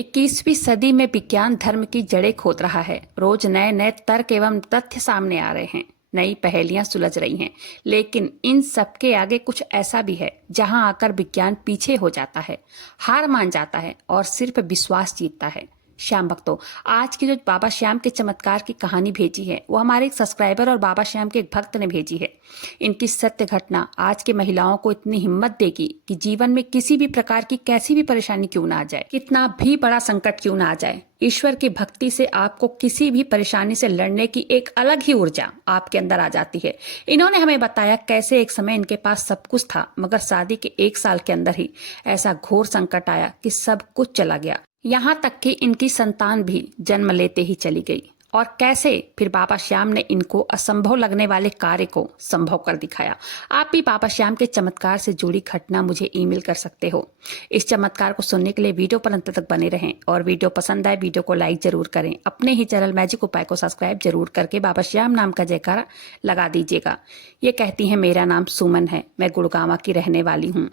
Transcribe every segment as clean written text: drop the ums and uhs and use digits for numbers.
21वीं सदी में विज्ञान धर्म की जड़ें खोद रहा है। रोज नए नए तर्क एवं तथ्य सामने आ रहे हैं, नई पहेलियां सुलझ रही हैं। लेकिन इन सबके आगे कुछ ऐसा भी है जहां आकर विज्ञान पीछे हो जाता है, हार मान जाता है और सिर्फ विश्वास जीतता है। श्याम भक्तों, आज की जो बाबा श्याम के चमत्कार की कहानी भेजी है वो हमारे एक सब्सक्राइबर और बाबा श्याम के एक भक्त ने भेजी है। इनकी सत्य घटना आज की महिलाओं को इतनी हिम्मत देगी कि जीवन में किसी भी प्रकार की कैसी भी परेशानी क्यों ना आ जाए, कितना भी बड़ा संकट क्यों ना आ जाए, ईश्वर की भक्ति से आपको किसी भी परेशानी से लड़ने की एक अलग ही ऊर्जा आपके अंदर आ जाती है। इन्होंने हमें बताया कैसे एक समय इनके पास सब कुछ था, मगर शादी के 1 साल के अंदर ही ऐसा घोर संकट आया कि सब कुछ चला गया। यहाँ तक कि इनकी संतान भी जन्म लेते ही चली गई। और कैसे फिर बाबा श्याम ने इनको असंभव लगने वाले कार्य को संभव कर दिखाया। आप भी बाबा श्याम के चमत्कार से जुड़ी घटना मुझे ईमेल कर सकते हो। इस चमत्कार को सुनने के लिए वीडियो पर अंत तक बने रहें और वीडियो पसंद आए वीडियो को लाइक जरूर करें। अपने ही चैनल मैजिक उपाय को सब्सक्राइब जरूर करके बाबा श्याम नाम का जयकारा लगा दीजिएगा। ये कहती हैं, मेरा नाम सुमन है, मैं गुड़गांव की रहने वाली हूँ।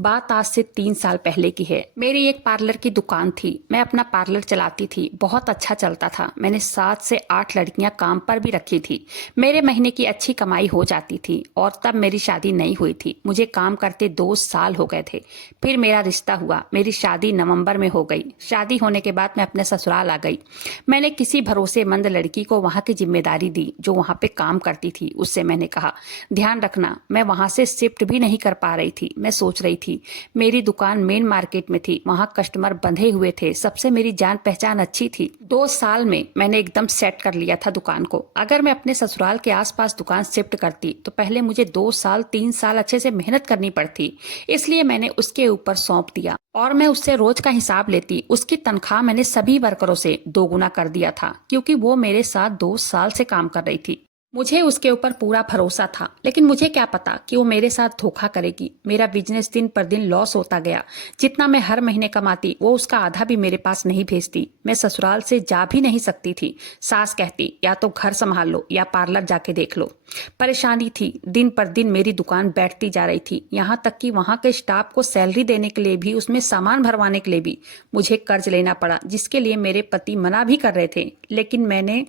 बात आज से 3 साल पहले की है। मेरी एक पार्लर की दुकान थी, मैं अपना पार्लर चलाती थी, बहुत अच्छा चलता था। मैंने 7 से 8 लड़कियां काम पर भी रखी थी। मेरे महीने की अच्छी कमाई हो जाती थी और तब मेरी शादी नहीं हुई थी। मुझे काम करते 2 साल हो गए थे। फिर मेरा रिश्ता हुआ, मेरी शादी नवंबर में हो गई। शादी होने के बाद मैं अपने ससुराल आ गई। मैंने किसी भरोसेमंद लड़की को वहां की जिम्मेदारी दी जो वहां पे काम करती थी। उससे मैंने कहा, ध्यान रखना, मैं वहां से शिफ्ट भी नहीं कर पा रही थी। मैं सोच रही थी, मेरी दुकान मेन मार्केट में थी, वहां कस्टमर बंधे हुए थे, सबसे मेरी जान पहचान अच्छी थी। 2 साल में मैंने एकदम सेट कर लिया था दुकान को। अगर मैं अपने ससुराल के आसपास दुकान शिफ्ट करती तो पहले मुझे 2 साल 3 साल अच्छे से मेहनत करनी पड़ती। इसलिए मैंने उसके ऊपर सौंप दिया और मैं उससे रोज का हिसाब लेती। उसकी तनख्वाह मैंने सभी वर्करों से 2 गुना कर दिया था, क्योंकि वो मेरे साथ 2 साल से काम कर रही थी। मुझे उसके ऊपर पूरा भरोसा था, लेकिन मुझे क्या पता कि वो मेरे साथ धोखा करेगी। मेरा बिजनेस दिन पर दिन लॉस होता गया। जितना मैं हर महीने कमाती वो उसका आधा भी मेरे पास नहीं भेजती। मैं ससुराल से जा भी नहीं सकती थी। सास कहती, या तो घर संभाल लो या पार्लर जाके देख लो। परेशानी थी, दिन पर दिन मेरी दुकान बैठती जा रही थी। यहाँ तक कि वहाँ के स्टाफ को सैलरी देने के लिए भी, उसमें सामान भरवाने के लिए भी मुझे कर्ज लेना पड़ा, जिसके लिए मेरे पति मना भी कर रहे थे, लेकिन मैंने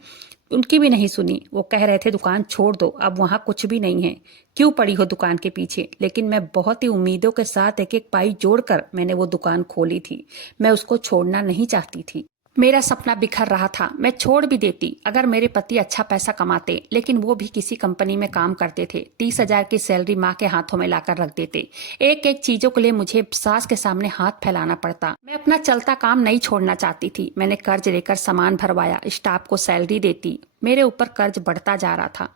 उनकी भी नहीं सुनी। वो कह रहे थे, दुकान छोड़ दो, अब वहाँ कुछ भी नहीं है, क्यों पड़ी हो दुकान के पीछे। लेकिन मैं बहुत ही उम्मीदों के साथ एक एक पाई जोड़कर मैंने वो दुकान खोली थी। मैं उसको छोड़ना नहीं चाहती थी। मेरा सपना बिखर रहा था। मैं छोड़ भी देती अगर मेरे पति अच्छा पैसा कमाते, लेकिन वो भी किसी कंपनी में काम करते थे। 30,000 की सैलरी माँ के हाथों में लाकर रख देते। एक एक चीजों के लिए मुझे सास के सामने हाथ फैलाना पड़ता। मैं अपना चलता काम नहीं छोड़ना चाहती थी। मैंने कर्ज लेकर सामान भरवाया, स्टाफ को सैलरी देती। मेरे ऊपर कर्ज बढ़ता जा रहा था।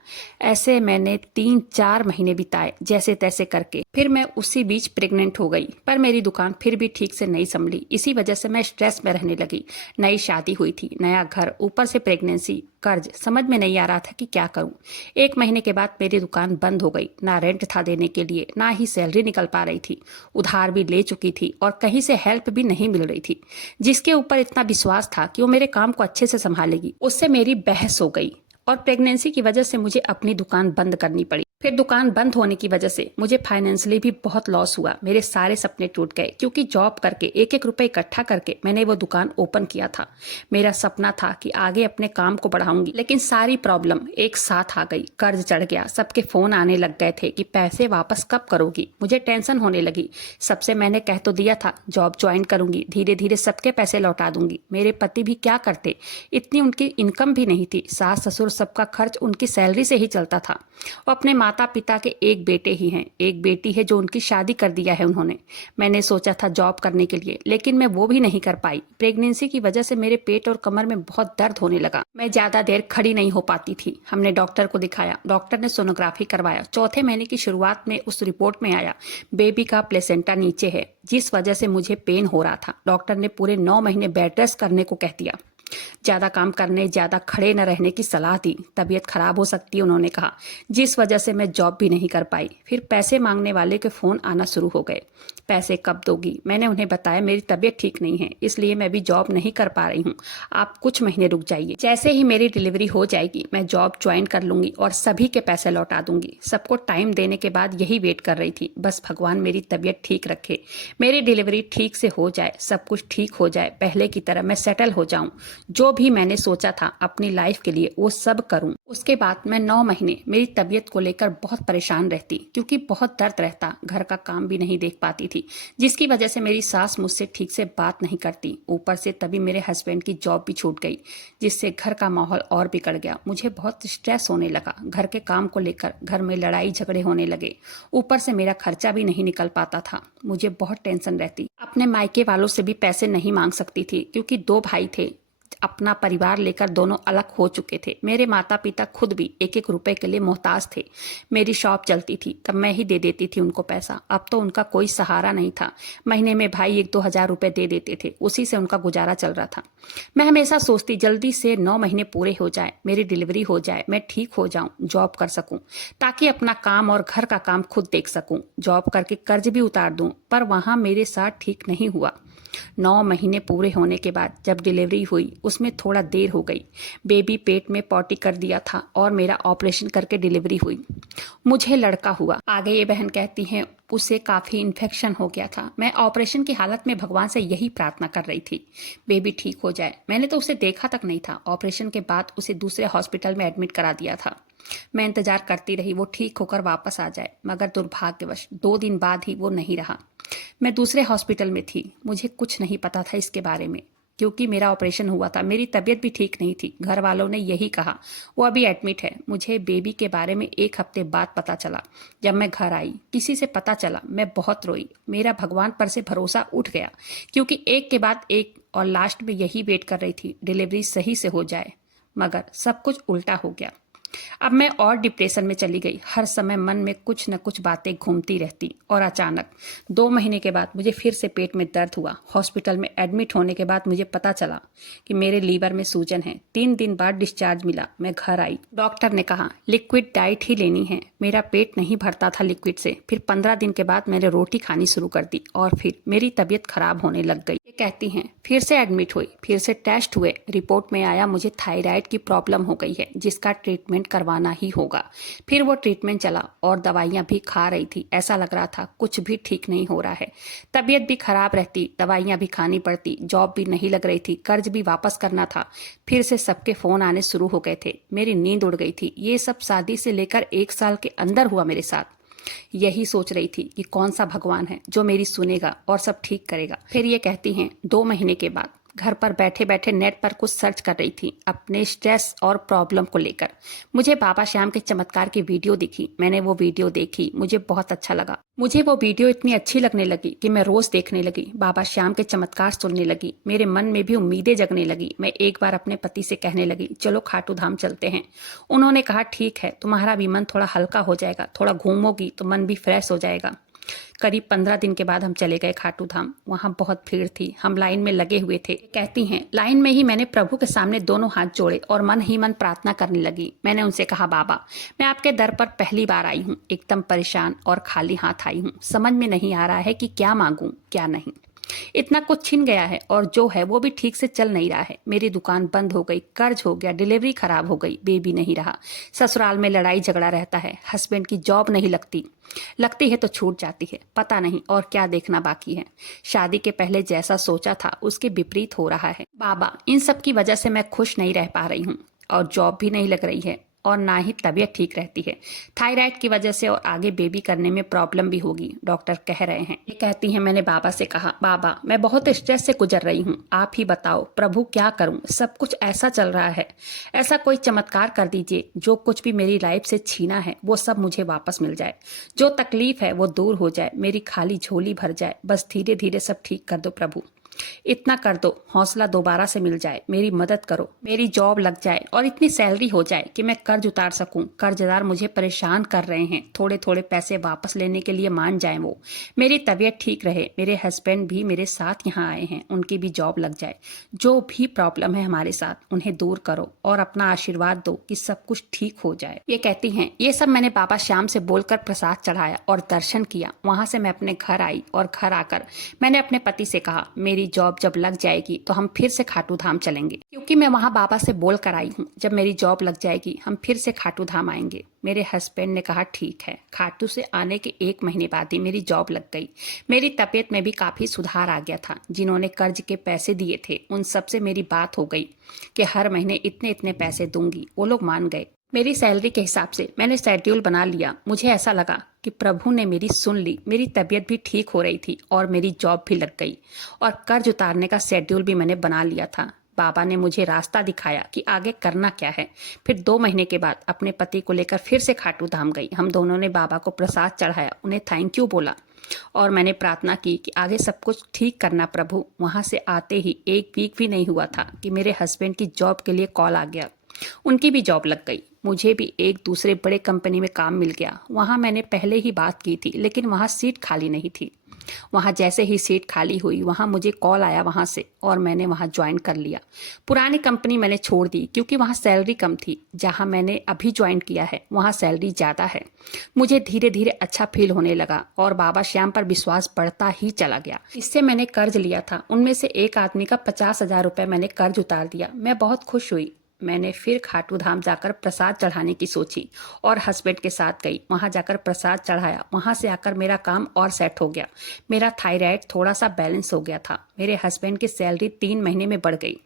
ऐसे मैंने 3-4 महीने बिताए जैसे तैसे करके। फिर मैं उसी बीच प्रेग्नेंट हो गई, पर मेरी दुकान फिर भी ठीक से नहीं संभली। इसी वजह से मैं स्ट्रेस में रहने लगी। नई शादी हुई थी, नया घर, ऊपर से प्रेगनेंसी, कर्ज, समझ में नहीं आ रहा था कि क्या करूं। 1 महीने के बाद मेरी दुकान बंद हो गई। ना रेंट था देने के लिए, ना ही सैलरी निकल पा रही थी। उधार भी ले चुकी थी और कहीं से हेल्प भी नहीं मिल रही थी। जिसके ऊपर इतना विश्वास था कि वो मेरे काम को अच्छे से संभालेगी, उससे मेरी बहस हो गई और प्रेगनेंसी की वजह से मुझे अपनी दुकान बंद करनी पड़ी। फिर दुकान बंद होने की वजह से मुझे फाइनेंशियली भी बहुत लॉस हुआ। मेरे सारे सपने टूट गए, क्योंकि जॉब करके एक एक रुपए इकट्ठा करके मैंने वो दुकान ओपन किया था। मेरा सपना था कि आगे अपने काम को बढ़ाऊंगी, लेकिन सारी प्रॉब्लम एक साथ आ गई। कर्ज चढ़ गया, सबके फोन आने लग गए थे कि पैसे वापस कब करोगी। मुझे टेंशन होने लगी। सबसे मैंने कह तो दिया था जॉब ज्वाइन करूंगी, धीरे धीरे सबके पैसे लौटा दूंगी। मेरे पति भी क्या करते, इतनी उनकी इनकम भी नहीं थी। सास ससुर सबका खर्च उनकी सैलरी से ही चलता था। वो अपने माता पिता के एक बेटे ही हैं, एक बेटी है जो उनकी शादी कर दिया है उन्होंने। मैंने सोचा था जॉब करने के लिए, लेकिन मैं वो भी नहीं कर पाई। प्रेगनेंसी की वजह से मेरे पेट और कमर में बहुत दर्द होने लगा। मैं ज्यादा देर खड़ी नहीं हो पाती थी। हमने डॉक्टर को दिखाया, डॉक्टर ने सोनोग्राफी करवाया। 4थे महीने की शुरुआत में उस रिपोर्ट में आया बेबी का प्लेसेंटा नीचे है, जिस वजह से मुझे पेन हो रहा था। डॉक्टर ने पूरे 9 महीने बेड रेस्ट करने को कह दिया। ज़्यादा काम करने, ज़्यादा खड़े न रहने की सलाह दी। तबीयत खराब हो सकती है उन्होंने कहा, जिस वजह से मैं जॉब भी नहीं कर पाई। फिर पैसे मांगने वाले के फ़ोन आना शुरू हो गए। पैसे कब दोगी? मैंने उन्हें बताया मेरी तबीयत ठीक नहीं है, इसलिए मैं भी जॉब नहीं कर पा रही हूँ, आप कुछ महीने रुक जाइए। जैसे ही मेरी डिलीवरी हो जाएगी मैं जॉब ज्वाइन कर लूंगी और सभी के पैसे लौटा दूंगी। सबको टाइम देने के बाद यही वेट कर रही थी, बस भगवान मेरी तबीयत ठीक रखे, मेरी डिलीवरी ठीक से हो जाए, सब कुछ ठीक हो जाए, पहले की तरह मैं सेटल हो जाऊं, जो भी मैंने सोचा था अपनी लाइफ के लिए वो सब करूं। उसके बाद मैं 9 महीने मेरी तबीयत को लेकर बहुत परेशान रहती, क्योंकि बहुत दर्द रहता, घर का काम भी नहीं देख पाती थी, जिसकी वजह से मेरी सास मुझसे ठीक से बात नहीं करती। ऊपर से तभी मेरे हस्बैंड की जॉब भी छूट गई, जिससे घर का माहौल और बिगड़ गया। मुझे बहुत स्ट्रेस होने लगा, घर के काम को लेकर घर में लड़ाई झगड़े होने लगे। ऊपर से मेरा खर्चा भी नहीं निकल पाता था, मुझे बहुत टेंशन रहती। अपने मायके वालों से भी पैसे नहीं मांग सकती थी, क्योंकि 2 भाई थे, अपना परिवार लेकर दोनों अलग हो चुके थे। मेरे माता पिता खुद भी एक एक रुपए के लिए मोहताज थे। मेरी शॉप चलती थी तब मैं ही दे देती थी उनको पैसा, अब तो उनका कोई सहारा नहीं था। महीने में भाई 1-2 हजार रुपए दे देते थे, उसी से उनका गुजारा चल रहा था। मैं हमेशा सोचती जल्दी से 9 महीने पूरे हो जाए, मेरी डिलीवरी हो जाए, मैं ठीक हो जाऊं, जॉब कर सकूं, ताकि अपना काम और घर का काम खुद देख सकूं, जॉब करके कर्ज भी उतार दूं। पर वहां मेरे साथ ठीक नहीं हुआ। 9 महीने पूरे होने के बाद जब डिलीवरी हुई उसमें थोड़ा देर हो गई। बेबी पेट में पॉटी कर दिया था और मेरा ऑपरेशन करके डिलीवरी हुई। मुझे लड़का हुआ। आगे ये बहन कहती हैं उसे काफ़ी इन्फेक्शन हो गया था। मैं ऑपरेशन की हालत में भगवान से यही प्रार्थना कर रही थी, बेबी ठीक हो जाए। मैंने तो उसे देखा तक नहीं था। ऑपरेशन के बाद उसे दूसरे हॉस्पिटल में एडमिट करा दिया था। मैं इंतजार करती रही वो ठीक होकर वापस आ जाए, मगर दुर्भाग्यवश 2 दिन बाद ही वो नहीं रहा। मैं दूसरे हॉस्पिटल में थी, मुझे कुछ नहीं पता था इसके बारे में, क्योंकि मेरा ऑपरेशन हुआ था, मेरी तबीयत भी ठीक नहीं थी। घर वालों ने यही कहा वो अभी एडमिट है। मुझे बेबी के बारे में 1 हफ्ते बाद पता चला। जब मैं घर आई किसी से पता चला, मैं बहुत रोई। मेरा भगवान पर से भरोसा उठ गया, क्योंकि एक के बाद एक और लास्ट में यही वेट कर रही थी डिलीवरी सही से हो जाए, मगर सब कुछ उल्टा हो गया। अब मैं और डिप्रेशन में चली गई। हर समय मन में कुछ न कुछ बातें घूमती रहती और अचानक 2 महीने के बाद मुझे फिर से पेट में दर्द हुआ। हॉस्पिटल में एडमिट होने के बाद मुझे पता चला कि मेरे लीवर में सूजन है। 3 दिन बाद डिस्चार्ज मिला। मैं घर आई, डॉक्टर ने कहा लिक्विड डाइट ही लेनी है। मेरा पेट नहीं भरता था लिक्विड से। फिर 15 दिन के बाद मैंने रोटी खानी शुरू कर दी और फिर मेरी तबीयत खराब होने लग गई। ये कहती हैं फिर से एडमिट हुई, फिर से टेस्ट हुए, रिपोर्ट में आया मुझे थायराइड की प्रॉब्लम हो गई है, जिसका ट्रीटमेंट करवाना ही होगा। फिर वो ट्रीटमेंट चला और दवाइयां भी खा रही थी। ऐसा लग रहा था कुछ भी ठीक नहीं हो रहा है। तबीयत भी खराब रहती, दवाइयां भी खानी पड़ती, जॉब भी नहीं लग रही थी, कर्ज भी वापस करना था। फिर से सबके फोन आने शुरू हो गए थे। मेरी नींद उड़ गई थी। ये सब शादी से लेकर 1 साल के अंदर हुआ मेरे साथ। यही सोच रही थी कि कौन सा भगवान है जो मेरी सुनेगा और सब ठीक करेगा। फिर ये कहती हैं 2 महीने के बाद घर पर बैठे बैठे नेट पर कुछ सर्च कर रही थी अपने स्ट्रेस और प्रॉब्लम को लेकर। मुझे बाबा श्याम के चमत्कार की वीडियो दिखी। मैंने वो वीडियो देखी, मुझे बहुत अच्छा लगा। मुझे वो वीडियो इतनी अच्छी लगने लगी कि मैं रोज देखने लगी, बाबा श्याम के चमत्कार सुनने लगी। मेरे मन में भी उम्मीदें जगने लगी। मैं एक बार अपने पति से कहने लगी चलो खाटू धाम चलते हैं। उन्होंने कहा ठीक है, तुम्हारा भी मन थोड़ा हल्का हो जाएगा, थोड़ा घूमोगी तो मन भी फ्रेश हो जाएगा। करीब 15 दिन के बाद हम चले गए खाटू धाम। वहां बहुत भीड़ थी, हम लाइन में लगे हुए थे। कहती हैं लाइन में ही मैंने प्रभु के सामने दोनों हाथ जोड़े और मन ही मन प्रार्थना करने लगी। मैंने उनसे कहा बाबा मैं आपके दर पर पहली बार आई हूँ, एकदम परेशान और खाली हाथ आई हूँ। समझ में नहीं आ रहा है कि क्या मांगूं क्या नहीं। इतना कुछ छिन गया है और जो है वो भी ठीक से चल नहीं रहा है। मेरी दुकान बंद हो गई, कर्ज हो गया, डिलीवरी खराब हो गई, बेबी नहीं रहा, ससुराल में लड़ाई झगड़ा रहता है, हस्बैंड की जॉब नहीं लगती है तो छूट जाती है, पता नहीं और क्या देखना बाकी है। शादी के पहले जैसा सोचा था उसके विपरीत हो रहा है। बाबा इन सब की वजह से मैं खुश नहीं रह पा रही हूँ और जॉब भी नहीं लग रही है और ना ही तबीयत ठीक रहती है। थायराइड की वजह से और आगे बेबी करने में प्रॉब्लम भी होगी, डॉक्टर कह रहे हैं। ये कहती हैं मैंने बाबा से कहा बाबा मैं बहुत स्ट्रेस से गुजर रही हूँ, आप ही बताओ प्रभु क्या करूँ, सब कुछ ऐसा चल रहा है। ऐसा कोई चमत्कार कर दीजिए जो कुछ भी मेरी लाइफ से छीना है वो सब मुझे वापस मिल जाए, जो तकलीफ है वो दूर हो जाए, मेरी खाली झोली भर जाए, बस धीरे धीरे सब ठीक कर दो प्रभु। इतना कर दो, हौसला दोबारा से मिल जाए, मेरी मदद करो, मेरी जॉब लग जाए और इतनी सैलरी हो जाए कि मैं कर्ज उतार सकूं। कर्जदार मुझे परेशान कर रहे हैं, थोड़े थोड़े पैसे वापस लेने के लिए मान जाए वो। मेरी तबीयत ठीक रहे, मेरे हस्बैंड भी मेरे साथ यहाँ आए हैं, उनकी भी जॉब लग जाए। जो भी प्रॉब्लम है हमारे साथ उन्हें दूर करो और अपना आशीर्वाद दो कि सब कुछ ठीक हो जाए। ये कहती हैं, ये सब मैंने बाबा श्याम से बोलकर प्रसाद चढ़ाया और दर्शन किया। वहां से मैं अपने घर आई और घर आकर मैंने अपने पति से कहा, मेरी जॉब जब लग जाएगी तो हम फिर से खाटू धाम चलेंगे, क्योंकि मैं वहां बाबा से बोल कर आई हूँ जब मेरी जॉब लग जाएगी हम फिर से खाटू धाम आएंगे। मेरे हस्बैंड ने कहा ठीक है। खाटू से आने के 1 महीने बाद ही मेरी जॉब लग गई। मेरी तबीयत में भी काफी सुधार आ गया था। जिन्होंने कर्ज के पैसे दिए थे उन सबसे मेरी बात हो गई कि हर महीने इतने इतने पैसे दूंगी। वो लोग मान गए। मेरी सैलरी के हिसाब से मैंने शेड्यूल बना लिया। मुझे ऐसा लगा कि प्रभु ने मेरी सुन ली। मेरी तबीयत भी ठीक हो रही थी और मेरी जॉब भी लग गई और कर्ज उतारने का शेड्यूल भी मैंने बना लिया था। बाबा ने मुझे रास्ता दिखाया कि आगे करना क्या है। फिर 2 महीने के बाद अपने पति को लेकर फिर से खाटू धाम गई। हम दोनों ने बाबा को प्रसाद चढ़ाया, उन्हें थैंक यू बोला और मैंने प्रार्थना की कि आगे सब कुछ ठीक करना प्रभु। वहां से आते ही 1 वीक भी नहीं हुआ था कि मेरे हस्बैंड की जॉब के लिए कॉल आ गया। उनकी भी जॉब लग गई। मुझे भी एक दूसरे बड़े कंपनी में काम मिल गया। वहां मैंने पहले ही बात की थी, लेकिन वहां सीट खाली नहीं थी। वहां जैसे ही सीट खाली हुई वहां मुझे कॉल आया वहां से और मैंने वहां ज्वाइन कर लिया। पुरानी कंपनी मैंने छोड़ दी क्योंकि वहां सैलरी कम थी। जहां मैंने अभी ज्वाइन किया है वहां सैलरी ज्यादा है। मुझे धीरे धीरे अच्छा फील होने लगा और बाबा श्याम पर विश्वास बढ़ता ही चला गया। इससे मैंने कर्ज लिया था, उनमें से एक आदमी का 50,000 रुपए मैंने कर्ज उतार दिया। मैं बहुत खुश हुई। मैंने फिर खाटू धाम जाकर प्रसाद चढ़ाने की सोची और हस्बैंड के साथ गई। वहां जाकर प्रसाद चढ़ाया। वहां से आकर मेरा काम और सेट हो गया। मेरा थायराइड थोड़ा सा बैलेंस हो गया था। मेरे हस्बैंड की सैलरी 3 महीने में बढ़ गई।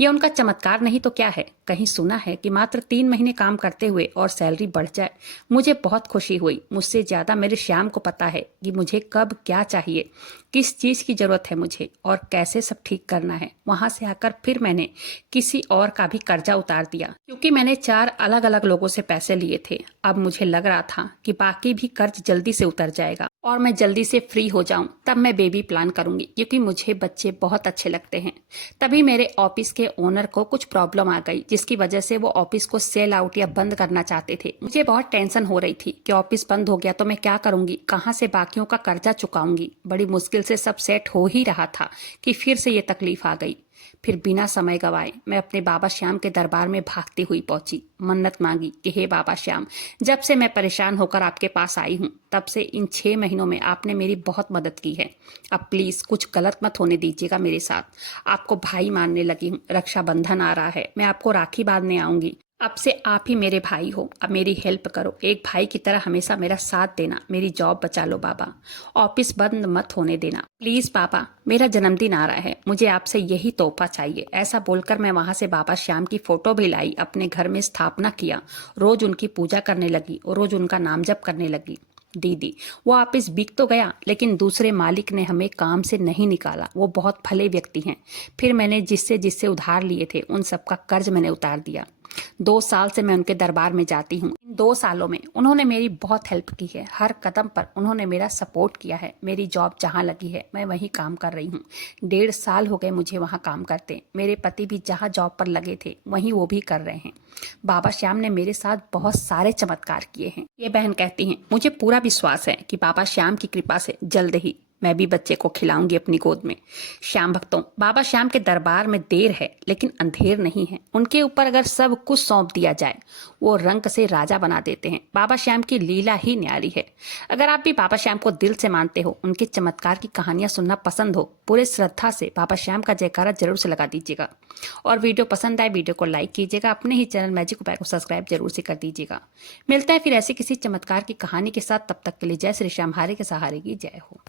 ये उनका चमत्कार नहीं तो क्या है। कहीं सुना है कि मात्र 3 महीने काम करते हुए और सैलरी बढ़ जाए। मुझे बहुत खुशी हुई। मुझसे ज्यादा मेरे श्याम को पता है कि मुझे कब क्या चाहिए, किस चीज की जरूरत है मुझे और कैसे सब ठीक करना है। वहां से आकर फिर मैंने किसी और का भी कर्जा उतार दिया, क्योंकि मैंने 4 अलग अलग लोगों से पैसे लिए थे। अब मुझे लग रहा था कि बाकी भी कर्ज जल्दी से उतर जाएगा और मैं जल्दी से फ्री हो जाऊं। तब मैं बेबी प्लान करूंगी, क्योंकि मुझे बच्चे बहुत अच्छे लगते हैं। तभी मेरे ऑफिस के ओनर को कुछ प्रॉब्लम आ गई, जिसकी वजह से वो ऑफिस को सेल आउट या बंद करना चाहते थे। मुझे बहुत टेंशन हो रही थी कि ऑफिस बंद हो गया तो मैं क्या करूंगी, कहाँ से बाकियों का कर्जा चुकाऊंगी। बड़ी मुश्किल से सब सेट हो ही रहा था कि फिर से ये तकलीफ आ गई। फिर बिना समय गवाए मैं अपने बाबा श्याम के दरबार में भागती हुई पहुंची। मन्नत मांगी कि हे बाबा श्याम, जब से मैं परेशान होकर आपके पास आई हूं तब से इन 6 महीनों में आपने मेरी बहुत मदद की है। अब प्लीज कुछ गलत मत होने दीजिएगा मेरे साथ। आपको भाई मानने लगी हूँ। रक्षाबंधन आ रहा है, मैं आपको राखी बांधने आऊंगी। अब से आप ही मेरे भाई हो। अब मेरी हेल्प करो। एक भाई की तरह हमेशा मेरा साथ देना। मेरी जॉब बचा लो बाबा। ऑफिस बंद मत होने देना प्लीज बाबा। मेरा जन्मदिन आ रहा है, मुझे आपसे यही तोहफा चाहिए। ऐसा बोलकर मैं वहां से बाबा श्याम की फोटो भी लाई, अपने घर में स्थापना किया। रोज उनकी पूजा करने लगी और रोज उनका नाम जप करने लगी। दीदी, वो ऑफिस बिक तो गया, लेकिन दूसरे मालिक ने हमें काम से नहीं निकाला। वो बहुत भले व्यक्ति हैं। फिर मैंने जिससे जिससे उधार लिए थे उन सबका कर्ज मैंने उतार दिया। 2 साल से मैं उनके दरबार में जाती हूँ। इन 2 सालों में उन्होंने मेरी बहुत हेल्प की है। हर कदम पर उन्होंने मेरा सपोर्ट किया है। मेरी जॉब जहाँ लगी है मैं वहीं काम कर रही हूँ। 1.5 साल हो गए मुझे वहाँ काम करते। मेरे पति भी जहाँ जॉब पर लगे थे वहीं वो भी कर रहे हैं। बाबा श्याम ने मेरे साथ बहुत सारे चमत्कार किए हैं। ये बहन कहती हैं, मुझे पूरा विश्वास है कि बाबा श्याम की कृपा से जल्द ही मैं भी बच्चे को खिलाऊंगी अपनी गोद में। श्याम भक्तों, बाबा श्याम के दरबार में देर है लेकिन अंधेर नहीं है। उनके ऊपर अगर सब कुछ सौंप दिया जाए वो रंग से राजा बना देते हैं। बाबा श्याम की लीला ही न्यारी है। अगर आप भी बाबा श्याम को दिल से मानते हो, उनके चमत्कार की कहानियां सुनना पसंद हो, पूरे श्रद्धा से बाबा श्याम का जयकारा जरूर से लगा दीजिएगा। और वीडियो पसंद आए वीडियो को लाइक कीजिएगा। अपने ही चैनल मैजिक उपाय को सब्सक्राइब जरूर से कर दीजिएगा। मिलता है फिर ऐसी किसी चमत्कार की कहानी के साथ। तब तक के लिए जय श्री श्याम, हारे के सहारे की जय हो।